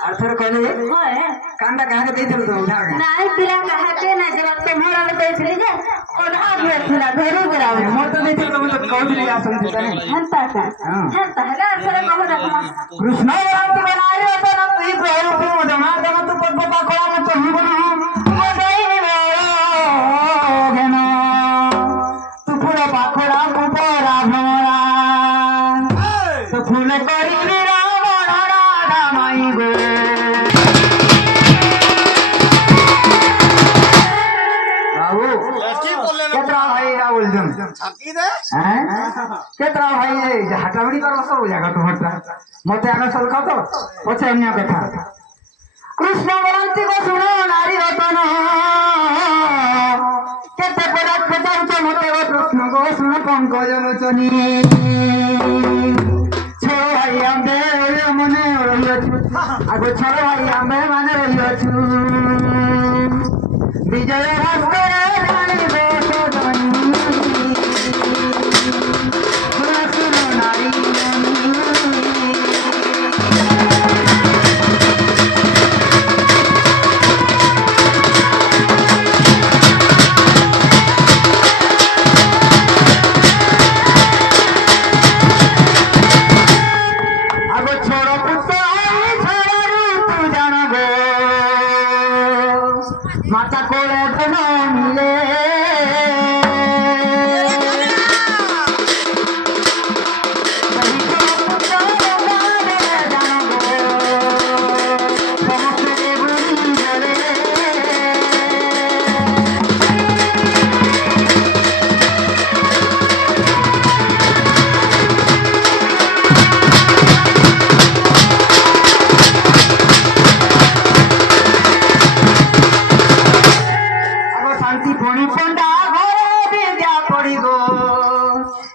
Arthur कहले कांदा कहा के देथल तो उधार नाही पिला कहा के ना जब तो मोरा ले देथले जे ओढ़ा दिए थिला घरे गिराव मोर तो देथल तो मतलब कहली आ सुन तने हंता का हंता हला आर्थर कहो देखो कृष्ण राम बनाए तो ना तू प्रभु को जमा जमा तू पद पाखोला में तो ही बना गई गेना तू पूरा पाखोला मुपरा भमरा तो फूल करी केतरा भाई हटावड़ी कर बस हो जाएगा तो हटा मते आगे चल का तो पछे अन्य कथा कृष्ण बरंती को सुनो नारी रतन केते परात पचाउछ मते वो कृष्ण को सुनो पंकज लोचनी छो भाई आंबे ओरे मने रहियो आगो छो भाई आंबे माने रहियो विजय भास्कर जानी दो सजनी माता को मिले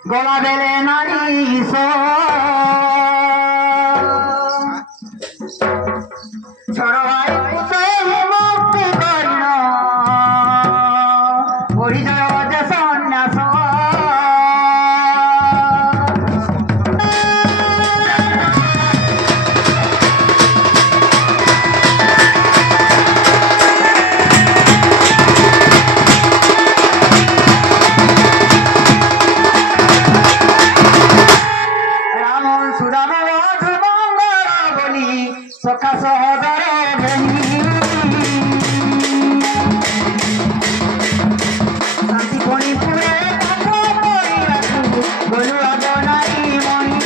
गला बेले नारी सो छोड़ भाई पुतो मुक्ति करण परिचय जे सन्यास सखा सहोदर शांति पणी पुरे बोलू नारी मणि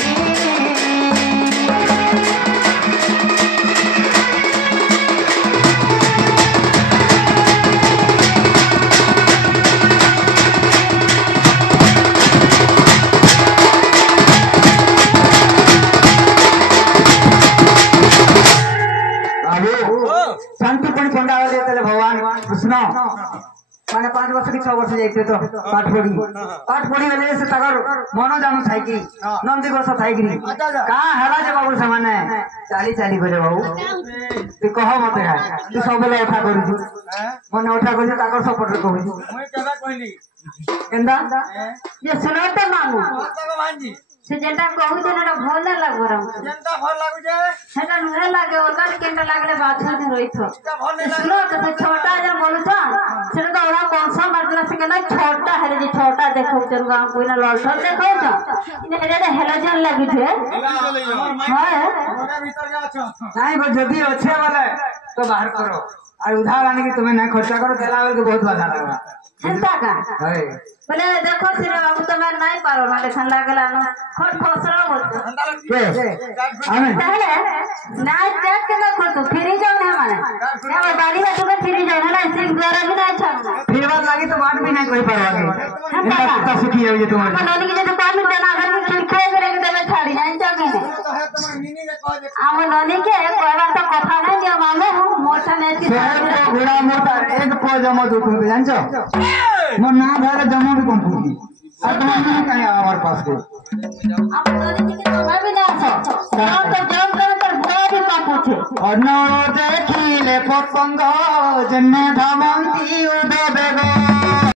शांतिपणी पंडा वाले भगवान कृष्ण माने 5 वर्ष की 6 वर्ष जाइते तो पाठ पढ़ी वाले से तगर मन जानु थाई कि नंदी वर्ष थाई कि का हला जे बाबू सामाने चाली चाली बोले बाबू तू कह मते का तू सब बेला उठा करू मने उठा करू ताकर सपोर्ट रे कहू मुई केबा कहली केंदा ये सुनते मामू भांजी से जेंटा कहू जेना भल लागो रम जेंटा भल लागो जे सेटा नुहे लागे ओकर केंटा लागले बाछा दिन रोइथो सुनो तो छोटा जे बोलु था सेटा तो ओरा कोनसा मतलब से केना छोटा है जे छोटा देखो चल गांव कोई ना लड़थो देखो तो इने हेडे हेलोजन लागि थे हां ओरा भीतर जा छ नहीं बस जदी अच्छे वाले तो बाहर करो और उधार आने की तुम्हें नहीं खर्चा करो देला वाले को बहुत बाधा लगा चिंता का है बोले देखो सिरे बाबू तो मैं नहीं पारो ना लेखन लागला न खट खसरा होत के आने पहले नाच देख के देखो तो फिरी जाओ ना माने या बाड़ी में तुम्हें फिरी जाओ ना सिंह द्वारा भी नहीं छाड़ना फिर बात लगी तो बात भी नहीं कोई परवाह इनका कितना सुखी है ये तुम्हारे हम नोनी के जो पानी देना अगर में खिलखे करे के देवे छाड़ी जान जाओ कि हम नोनी के कोई तो कथा नहीं दिया मामे हम मोटा नहीं की घोड़ा मोटा एक को जमा दो तुम जानছো मोर ना भाई जमा भी कौन पूछी अब तुम नहीं कहीं हमारे पास के हम नोनी तो जम करे तर भुआ भी कापूछे অন্য দেখিলে পতঙ্গ জন্মে ধামন্তি উবে বেগ